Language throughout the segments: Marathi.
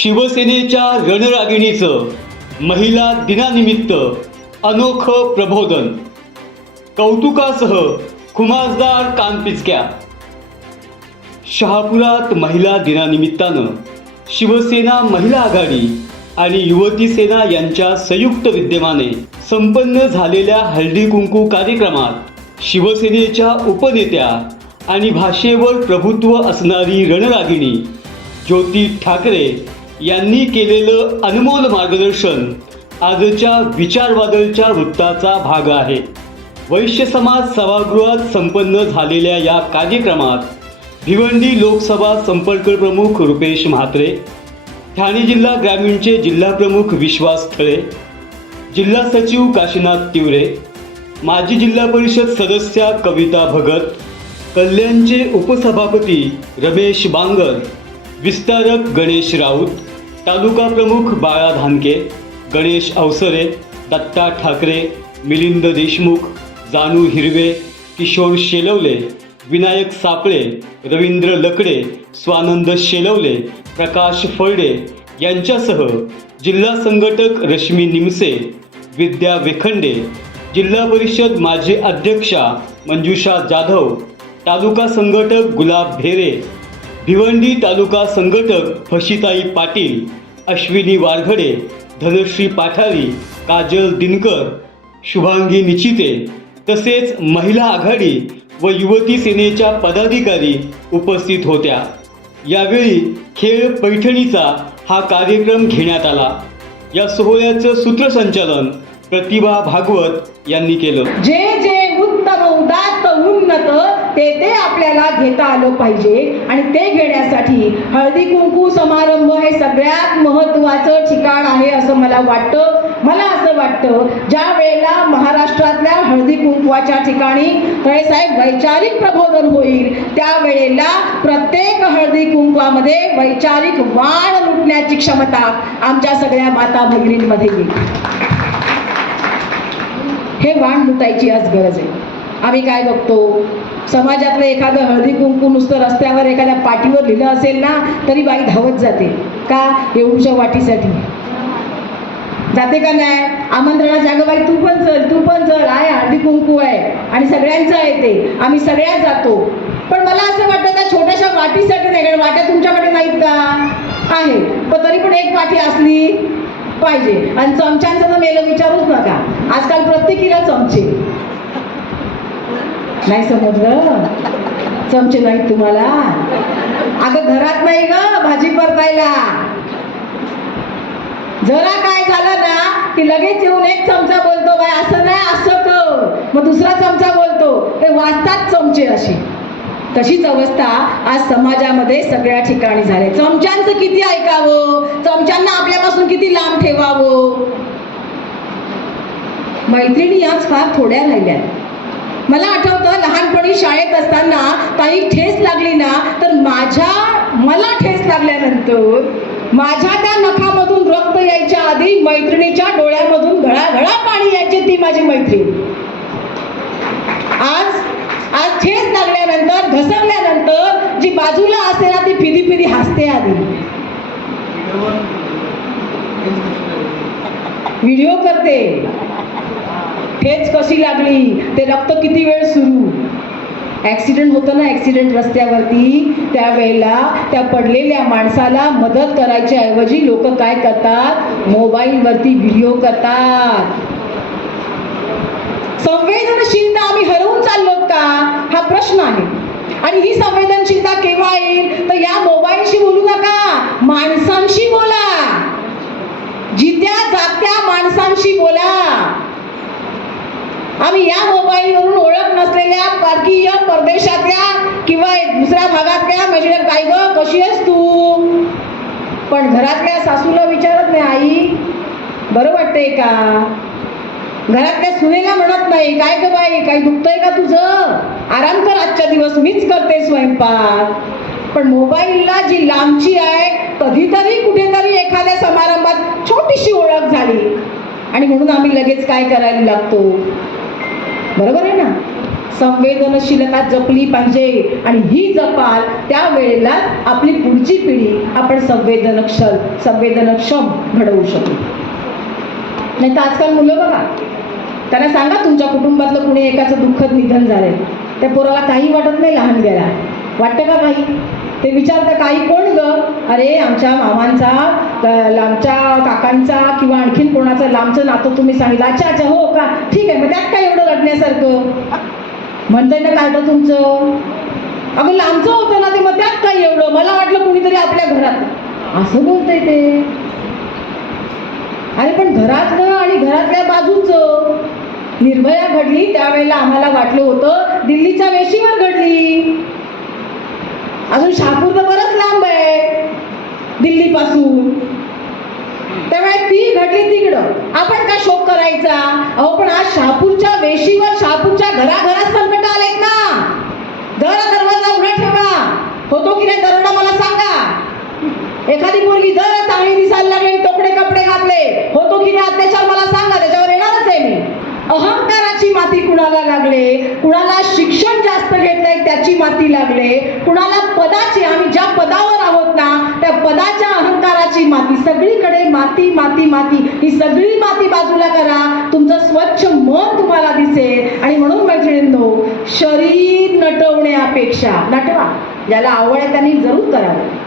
शिवसेनेच्या रणरागिणीचं महिला दिनानिमित्त अनोखं प्रबोधन. कौतुकासह खुमासदार कानपिचक्या शहापुरात महिला दिनानिमित्तानं शिवसेना महिला आघाडी आणि युवती सेना यांच्या संयुक्त विद्यमाने संपन्न झालेल्या हळदी कुंकू कार्यक्रमात शिवसेनेच्या उपनेत्या आणि भाषेवर प्रभुत्व असणारी रणरागिणी ज्योती ठाकरे यांनी केलेलं अनमोल मार्गदर्शन आजच्या विचारवादळच्या वृत्ताचा भाग आहे. वैश्य समाज सभागृहात संपन्न झालेल्या या कार्यक्रमात भिवंडी लोकसभा संपर्क प्रमुख रुपेश म्हात्रे ठाणे जिल्हा ग्रामीणचे जिल्हा प्रमुख विश्वास थळे जिल्हा सचिव काशीनाथ तिवरे माजी जिल्हा परिषद सदस्या कविता भगत कल्याणचे उपसभापती रमेश बांगर विस्तारक गणेश राऊत तालुका प्रमुख बाळा धानके गणेश अवसरे दत्ता ठाकरे मिलिंद देशमुख जानू हिरवे किशोर शेलवले विनायक सापळे रवींद्र लकडे स्वानंद शेलवले प्रकाश फळडे यांच्यासह जिल्हा संघटक रश्मी निमसे विद्या वेखंडे जिल्हा परिषद माजी अध्यक्षा मंजुषा जाधव तालुका संघटक गुलाब भेरे भिवंडी तालुका संघटक फशिताई पाटील अश्विनी वारघडे धनश्री पाठारी काजल दिनकर शुभांगी निचिते तसेच महिला आघाडी व युवती सेनेच्या पदाधिकारी उपस्थित होत्या. यावेळी खेळ पैठणीचा हा कार्यक्रम घेण्यात आला. या सोहळ्याचं सूत्रसंचालन प्रतिभा भागवत यांनी केलं. जे जे उत्तम उदात्त उन्नत ते ते आपल्याला घेता आलं पाहिजे. आणि ते घेण्यासाठी हळदी कुंकू समारंभ हे सगळ्यात महत्वाचं ठिकाण आहे असं मला वाटतं. मला असं वाटतं ज्या वेळेला महाराष्ट्रातल्या हळदी कुंकवाच्या ठिकाणी साहेब वैचारिक प्रबोधन होईल त्या वेळेला प्रत्येक हळदी कुंकवामध्ये वैचारिक वाण लुटण्याची क्षमता आमच्या सगळ्या माता भगिनींमध्ये येईल. हे वाण लुटायची आज गरज आहे. आम्ही काय बघतो? समाजातलं एखादं हळदी कुंकू नुसतं रस्त्यावर एखाद्या पाठीवर लिहिलं असेल ना तरी बाई धावत जाते. का? एवढ्या वाटीसाठी. जाते का नाही आमंत्रणाच्या अगं बाई तू पण चल तू पण चल. आहे हळदी कुंकू आहे. आणि सगळ्यांचं आहे ते. आम्ही सगळ्या जातो. पण मला असं वाटतं त्या छोट्याशा वाटीसाठी नाही कारण वाट्या तुमच्याकडे नाहीत का? आहे. पण तरी पण एक वाटी असली पाहिजे. आणि चमच्यांचं तर मेलं विचारूच नका. आजकाल प्रत्येकीला चमचे. नाही समजलं? चमचे नाहीत तुम्हाला? अगं घरात नाही ग भाजी परतायला. जरा काय झालं ना की लगेच येऊन एक चमचा बोलतो बाय असं नाही असं कर. मग दुसरा चमचा बोलतो. ते वाजतात चमचे अशी तशीच अवस्था आज समाजामध्ये सगळ्या ठिकाणी झाले. चमच्यांचं किती ऐकावं? चमच्यांना आपल्यापासून किती लांब ठेवावं? मैत्रिणी आज फार थोड्या राहिल्या मला आठवतं लहानपणी शाळेत असताना काही ठेस लागली ना तर माझ्या मला ठेस लागल्यानंतर माझ्या त्या नखामधून रक्त यायच्या आधी मैत्रिणीच्या डोळ्यामधून घळाघळा पाणी यायचे ती माझी मैत्रीण. आज आज ठेस लागल्यानंतर घसरल्यानंतर जी बाजूला असते ना ती फिरी फिरी हसते आधी. व्हिडिओ करते. ठेच कशी लागली? ते रक्त किती वेळ सुरू? ॲक्सिडेंट होतं ना ॲक्सिडेंट रस्त्यावरती. त्यावेळेला त्या पडलेल्या माणसाला मदत करायच्या ऐवजी लोक काय करतात? मोबाईलवरती व्हिडिओ करतात. संवेदनशीलता आम्ही हरवून चाललो का? हा प्रश्न आहे. आणि ही संवेदनशीलता केव्हा येईल? तर या मोबाईलशी बोलू नका. माणसांशी बोला जित्या जात्या माणसांशी बोला आम्ही या मोबाईलवरून ओळख नसलेल्या परकीय परदेशातल्या किंवा एक दुसऱ्या भागातल्या म्हणजे काय ग कशी आहेस तू? पण घरातल्या सासूला विचारत नाही आई. बरं वाटतंय का? घरातल्या सुनेला म्हणत नाही काय ग बाई काही दुखतंय का तुझं? आराम कर आजच्या दिवस मीच करते स्वयंपाक. पण मोबाईलला जी लांबची आहे कधीतरी कुठेतरी एखाद्या समारंभात छोटीशी ओळख झाली. आणि म्हणून आम्ही लगेच काय करायला लागतो? बरोबर आहे ना? संवेदनशीलता जपली पाहिजे. आणि ही जपाल त्यावेळेला आपली पुढची पिढी आपण संवेदनक्षम संवेदनक्षम घडवू शकू. नाही तर आजकाल मुलं बघा त्यांना सांगा तुमच्या कुटुंबातलं कुणी एकाचं दुःखद निधन झालंय. त्या पोराला काही वाटत नाही लहान गेला. वाटतं का काही? ते विचारतं काही कोण ग? अरे आमच्या मामांचा लांबच्या काकांचा किंवा आणखीन कोणाचं लांबचं नातं तुम्ही सांगितलं. अच्छा अच्छा हो का? ठीक आहे मग त्यात काय एवढं लढण्यासारखं म्हणतंय ना कार्ड तुमचं. अगं लांबचं होतं ना ते मग त्यात काय एवढं? मला वाटलं कुणीतरी आपल्या घरात. असं बोलतंय ते. अरे पण घरातलं आणि घरातल्या बाजूचं. निर्भया घडली त्यावेळेला आम्हाला वाटलं होतं दिल्लीच्या वेशीवर घडली. अजून शहापूर तर बरंच लांब आहे दिल्लीपासून त्यामुळे ती घडली तिकडं आपण का शोक करायचा? अहो पण आज शापूरच्या वेशीवर शापूरच्या घराघरात संकट आलेत ना. दर दरवाजा उघडा ठेवा. होतो की नाही दरोडा मला सांगा. एखादी मुलगी जर चांगली दिसायला लागली तोकडे कपडे घातले होतो की नाही अत्याचार मला सांगा त्याच्यावर येणारच आहे मी. अहंकाराची माती कुणाला लागले? कुणाला शिक्षण जास्त घेत नाही त्याची माती लागले. कुणाला पदाची आम्ही ज्या पदावर आहोत ना त्या पदाच्या अहंकाराची माती सगळीकडे माती माती माती. ही सगळी माती बाजूला करा. तुमचं स्वच्छ मन तुम्हाला दिसेल. आणि म्हणून मैत्रिणींनो शरीर नटवण्यापेक्षा नटवा. ज्याला आवड आहे त्यांनी जरूर करावं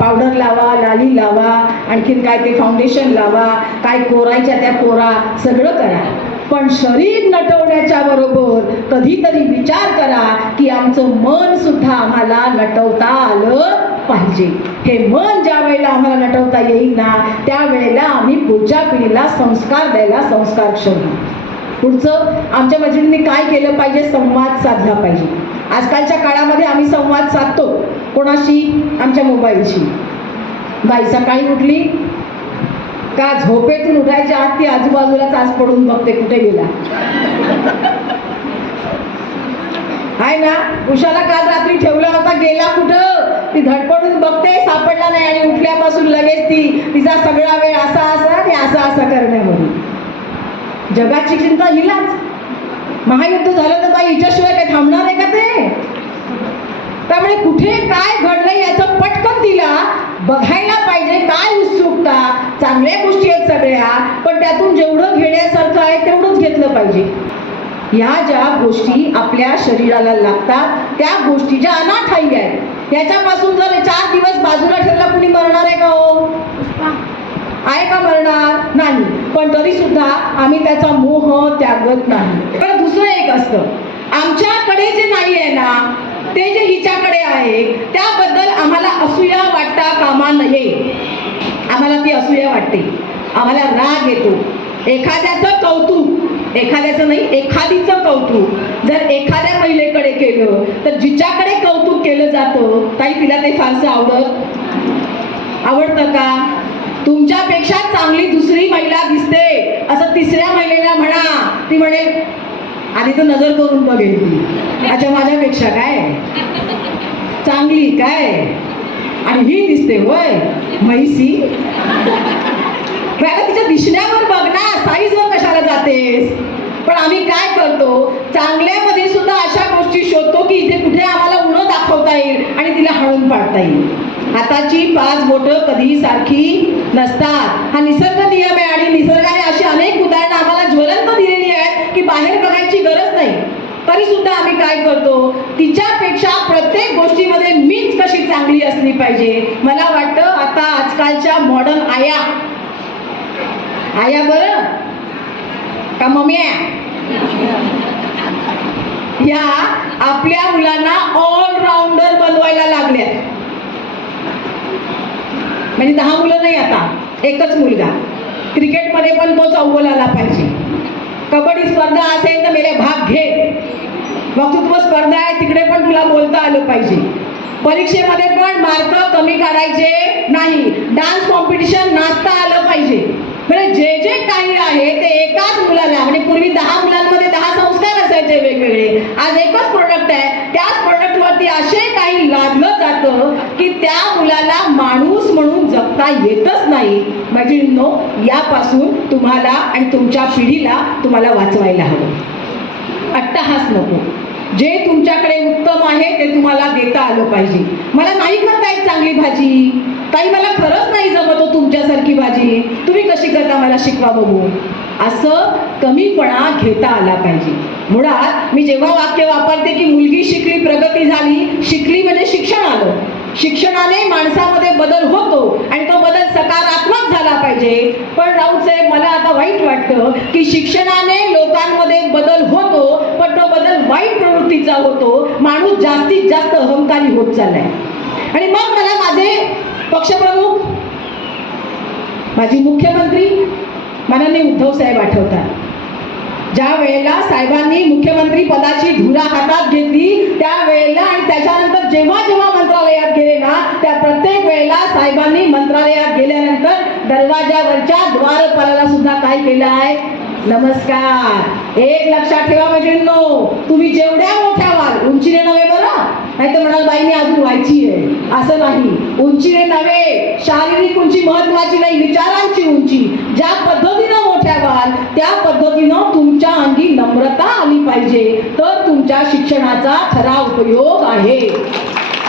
पावडर लावा लाली लावा आणखीन काय ते फाउंडेशन लावा काय कोरायच्या त्या कोरा सगळं करा. पण शरीर नटवण्याच्या बरोबर कधीतरी विचार करा की आमचं मन सुद्धा आम्हाला नटवता आलं पाहिजे. हे मन ज्या वेळेला आम्हाला नटवता येईल ना त्यावेळेला आम्ही पुढच्या पिढीला संस्कार द्यायला संस्कारक्षम होऊ. पुढचं आमच्या मैत्रिणींनी काय केलं पाहिजे? संवाद साधला पाहिजे. आजकालच्या काळामध्ये आम्ही संवाद साधतो. कोणाशी? आमच्या मोबाईलशी. बाई सकाळी उठली का झोपेतून उठायच्या आत ती आजूबाजूला तास पडून बघते कुठे गेला? आहे ना? उषाला काल रात्री ठेवला होता गेला कुठं ती धडपडून बघते सापडला नाही आणि उठल्यापासून लगेच ती तिचा सगळा वेळ असा असा आणि असा असा करण्यामध्ये जगाची चिंता हिलाच. महायुद्ध झालं तर बाई हिच्याशिवाय काय थांबणार आहे का ते? त्यामुळे कुठे काय घडलं याचं पटकन तिला बघायला पाहिजे काय उत्सुकता. चांगल्या गोष्टी आहेत सगळ्या पण त्यातून जेवढं घेण्यासारखं आहे तेवढंच घेतलं पाहिजे. ह्या ज्या गोष्टी आपल्या शरीराला लागतात त्या गोष्टी ज्या अनाठाई आहेत याच्यापासून जर चार दिवस बाजूला ठेवला कुणी मरणार आहे का हो? आहे का मरणार? नाही. पण तरी सुद्धा आम्ही त्याचा मोह त्यागत नाही. पण दुसरं एक असतं आमच्याकडे जे नाही आहे ना ते जे हिच्याकडे आहे त्याबद्दल आम्हाला असूया वाटता कामा नये. आम्हाला ती असूया वाटते. आम्हाला राग येतो. एखाद्याचं कौतुक एखाद्याचं नाही एखादीचं कौतुक. जर एखाद्या महिलेकडे केलं तर जिच्याकडे कौतुक केलं जातं ताई तिला ते फारसं आवडत? आवडतं का? तुमच्यापेक्षा चांगली दुसरी महिला दिसते. असं तिसऱ्या महिलेला म्हणा. ती म्हणे आधी तर नजर करून बघेल ती अच्छा माझ्यापेक्षा काय? चांगली काय? आणि ही दिसते होय म्हैसी. ह्याला तिच्या दिसण्यावर बघ ना साईजवर कशाला जातेस? पण आम्ही काय करतो चांगल्यामध्ये सुद्धा अशा गोष्टी शोधतो की इथे कुठे आम्हाला उणं दाखवता येईल आणि तिला हळून पाडता येईल. हाताची पाच बोटं कधीही सारखी नसतात. हा निसर्ग नियम आहे आणि निसर्गाने अशी अनेक उदाहरणं आम्हाला ज्वलंत दिलेली आहेत की बाहेर बघायची गरज नाही. तरी सुद्धा आम्ही काय करतो तिच्यापेक्षा प्रत्येक गोष्टीमध्ये मीच कशी चांगली असली पाहिजे? मला वाटतं आता आजकालच्या मॉडर्न आया आया बरं का मम्या या आपल्या मुलांना ऑलराऊंडर बनवायला लागल्या म्हणजे दहा मुलं नाही आता एकच मुलगा क्रिकेटमध्ये पण तोच अव्वल आला पाहिजे कबड्डी स्पर्धा असेल तर मेरे भाग घे वक्तृत्व स्पर्धा आहे तिकडे पण तुला बोलता आलं पाहिजे परीक्षेमध्ये पण मार्क कमी काढायचे नाही डान्स कॉम्पिटिशन नाचता आलं पाहिजे म्हणजे जे जे काही आहे ते एकाच मुलाला म्हणजे पूर्वी दहा मुलांमध्ये दहा संस्कार असायचे वेगवेगळे. आज एकच प्रोडक्ट आहे. त्याच प्रोडक्टवरती असे काही लादलं जातं की त्या मुलाला माणूस म्हणून जगता येतच नाही. मैत्रिणींनो नो यापासून तुम्हाला आणि तुमच्या पिढीला तुम्हाला वाचवायला हवं. अट्टहास नको. जे तुमच्याकडे उत्तम आहे ते तुम्हाला देता आलं पाहिजे. मला नाही करता येत चांगली भाजी. ताई मला खरंच नाही जमत हो तुमच्यासारखी भाजी. तुम्ही कशी करता मला शिकवा बघू. असं कमीपणा घेता आला पाहिजे. मुळात मी जेव्हा वाक्य वापरते की मुलगी शिकली प्रगती झाली शिकली म्हणजे शिक्षण आलं. शिक्षणाने माणसामध्ये बदल होतो आणि तो बदल सकारात्मक झाला पाहिजे. पण राऊत साहेब मला आता वाईट वाटतं की शिक्षणाने लोकांमध्ये बदल होतो पण तो बदल वाईट प्रवृत्तीचा होतो. माणूस जास्तीत जास्त अहंकारी होत चाललाय. आणि मग मला माझे पक्षप्रमुख माझी मुख्यमंत्री माननीय उद्धव साहेब आठवतात. ज्या वेळेला साहेबांनी मुख्यमंत्री पदाची धुरा हातात घेतली त्या वेळेला आणि त्याच्यानंतर जेव्हा जेव्हा मंत्रालयात गेले ना त्या प्रत्येक वेळेला साहेबांनी मंत्रालयात गेल्यानंतर दरवाजावरच्या द्वारपालाला सुद्धा काय केलं आहे? नमस्कार. एक लक्षात ठेवा मैत्रिणींनो तुम्ही जेवढ्या मोठ्या व्हाल उंचीने नव्हे बरं? नाही तर म्हणाल बाईने अजून व्हायची आहे असं नाही. उंचीने नव्हे शारीरिक उंची महत्वाची नाही विचारांची उंची. ज्या पद्धतीनं मोठ्या व्हाल त्या पद्धतीनं तुमच्या अंगी नम्रता आली पाहिजे. तर तुमच्या शिक्षणाचा खरा उपयोग आहे.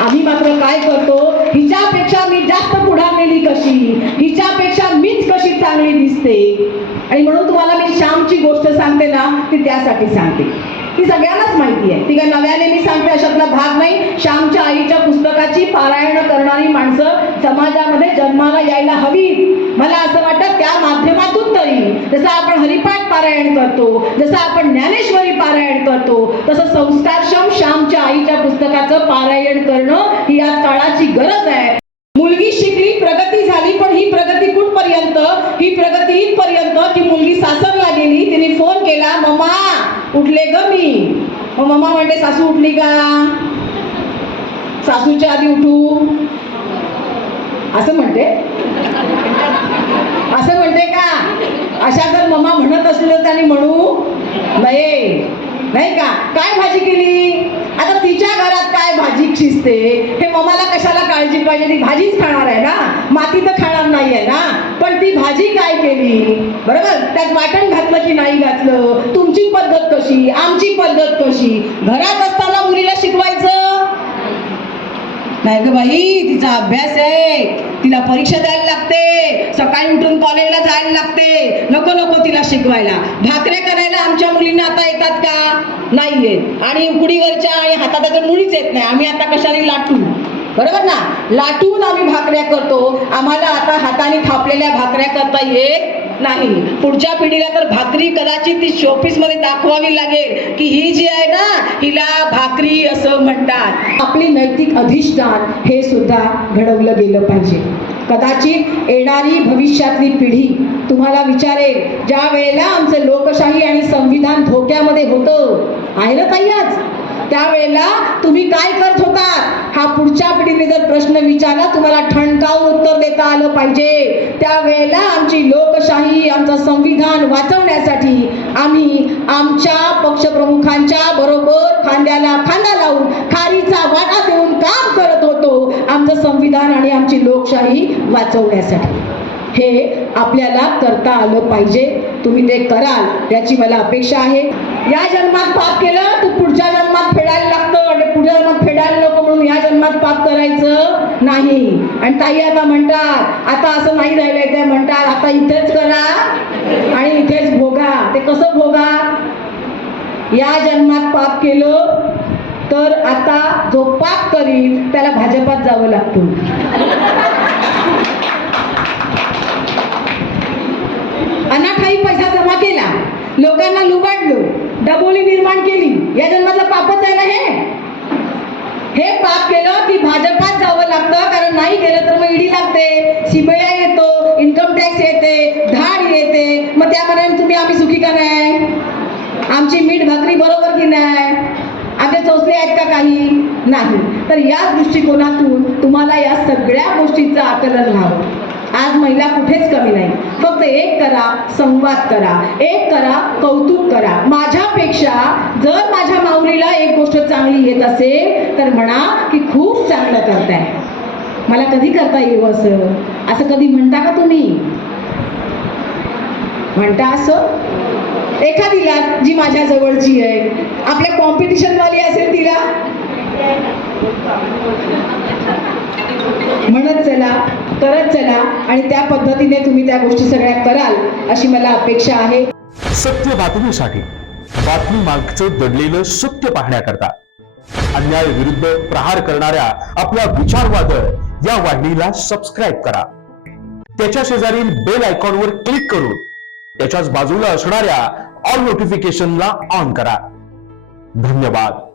आम्ही मात्र काय करतो? हिच्यापेक्षा मी जास्त पुढारलेली कशी? हिच्यापेक्षा मीच कशी चांगली दिसते? आणि म्हणून तुम्हाला मी श्यामची गोष्ट सांगते ना ती त्यासाठी सांगते. ही सगळ्यांनाच माहिती आहे. ती काय नव्याने मी सांगते अशातला भाग नाही. श्यामच्या आईच्या पुस्तकाची पारायण करणारी माणसं समाजामध्ये जन्माला यायला हवी मला असं वाटतं त्या माध्यमातून तरी जसं आपण हरिपाठ पारायण करतो जसं आपण ज्ञानेश्वरी पारायण करतो तसं संस्कारक्षम श्यामच्या आईच्या पुस्तकाचं पारायण करणं ही या काळाची गरज आहे. मुलगी शिकली प्रगती झाली पण ही प्रगती कुठपर्यंत? ही प्रगती इथपर्यंत ती मुलगी सासरला गेली तिने फोन केला मम्मा उठले ग मी. मग मम्मा म्हणते सासू उठली का? सासूच्या आधी उठू. असं म्हणते. असं म्हणते का? अशा जर मम्मा म्हणत असेल तर त्याने म्हणू नये. नाही का? काय भाजी केली? आता तिच्या घरात काय भाजी शिजते हे मम्माला कशाला काळजी पाहिजे? ती भाजीच खाणार आहे ना? माती तर खाणार नाही आहे ना? पण ती भाजी काय केली? बरोबर? त्यात वाटण घातलं की नाही घातलं? तुमची पद्धत कशी? आमची पद्धत कशी? घरात असताना मुलीला शिकवायचं? नाही ग बाई तिचा अभ्यास आहे. तिला परीक्षा द्यायला लागते. सकाळी उठून कॉलेजला जायला लागते. नको नको तिला शिकवायला. भाकऱ्या करायला आमच्या मुलींना आता येतात का? नाही येत आणि उकडीवरच्या आणि हातात तर मुळीच येत नाही. आम्ही आता कशाने लाटू? बरोबर ना? लाटून आम्ही भाकऱ्या करतो. आम्हाला आता हाताने थापलेल्या भाकऱ्या करता येत नाही. पुढच्या पिढीला तर भाकरी कदाचित ती शोपीसमध्ये दाखवावी लागेल की ही जी आहे ना हिला भाकरी असं म्हणतात. आपली नैतिक अधिष्ठान हे सुद्धा घडवलं गेलं पाहिजे. कदाचित येणारी भविष्यातली पिढी तुम्हाला विचारेल ज्या वेळेला आमचं लोकशाही आणि संविधान धोक्यामध्ये होतं. आहे ना ताई आज? त्यावेळेला तुम्ही काय करत होता हा पुढच्या पिढीने जर प्रश्न विचारला तुम्हाला ठणकावून उत्तर देता आलं पाहिजे. त्यावेळेला आमची लोकशाही आमचं संविधान वाचवण्यासाठी आम्ही आमच्या पक्षप्रमुखांच्या बरोबर खांद्याला खांदा लावून खारीचा वाटा देऊन काम करत होतो. आमचं संविधान आणि आमची लोकशाही वाचवण्यासाठी. हे आपल्याला करता आलं पाहिजे. तुम्ही ते कराल याची मला अपेक्षा आहे. या जन्मात पाप केलं तर पुढच्या जन्मात फेडायला लागतं. आणि पुढच्या जन्मात फेडायला नको म्हणून या जन्मात पाप करायचं नाही. आणि ताई आता म्हणतात आता असं नाही राहिलंय त्या म्हणतात आता इथेच करा आणि इथेच भोगा. ते कसं भोगा? या जन्मात पाप केलं तर आता जो पाप करील त्याला भाजपात जावं लागतं. अनाठाई पैसा जमा केला. लोकांना लुबाडलो. डबोली निर्माण केली. या जन्मातलं पापच आहे ना हे? हे पाप केलं की भाजपात जावं लागतं. कारण नाही केलं तर मग ईडी लागते. सीबीआय येतो इन्कम टॅक्स येते धाड येते. मग त्या मनाने तुम्ही आम्ही सुखी का नाही? आमची मीठ भाकरी बरोबर की नाही? आमचे चौसले आहेत का काही? नाही. तर या दृष्टिकोनातून तुम्हाला या सगळ्या गोष्टीचं आकलन व्हावं. आज महिला कुठेच कमी नाही. फक्त एक करा संवाद करा. एक करा कौतुक करा. माझ्यापेक्षा जर माझ्या माऊलीला एक गोष्ट चांगली येत असेल तर म्हणा की खूप चांगलं करताय. मला कधी करता येऊ असं? असं कधी म्हणता का तुम्ही? म्हणता असं? एखादीला जी माझ्या जवळची आहे आपल्या कॉम्पिटिशन वाली असेल तिला. म्हणत चला करत चला आणि त्या पद्धतीने तुम्ही त्या गोष्टी सगळ्या कराल अशी मला अपेक्षा आहे. सत्य बातमीसाठी बातमी मागचं दडलेलं सत्य पाहण्याकरता अन्याय विरुद्ध प्रहार करणाऱ्या आपल्या विचारवादळ या वाहिनीला सबस्क्राईब करा. त्याच्या शेजारील बेल आयकॉनवर क्लिक करून त्याच्याच बाजूला असणाऱ्या ऑल नोटिफिकेशनला ऑन करा. धन्यवाद.